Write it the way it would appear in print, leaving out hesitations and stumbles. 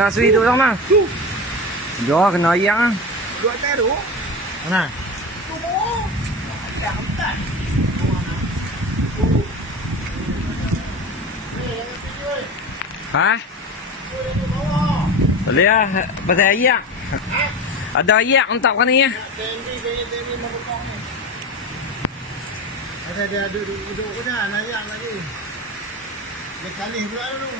Nasi tu sama. Jom kena yang ah. Dua tak tu. Mana? Tu mau. Tak tak. Ha? Boleh ah, pasal ayak. Ada ayak untuk kan ni. Tendi memotong ni. Ada dia duduk ke sana ayak lagi. Dia kali pula tu.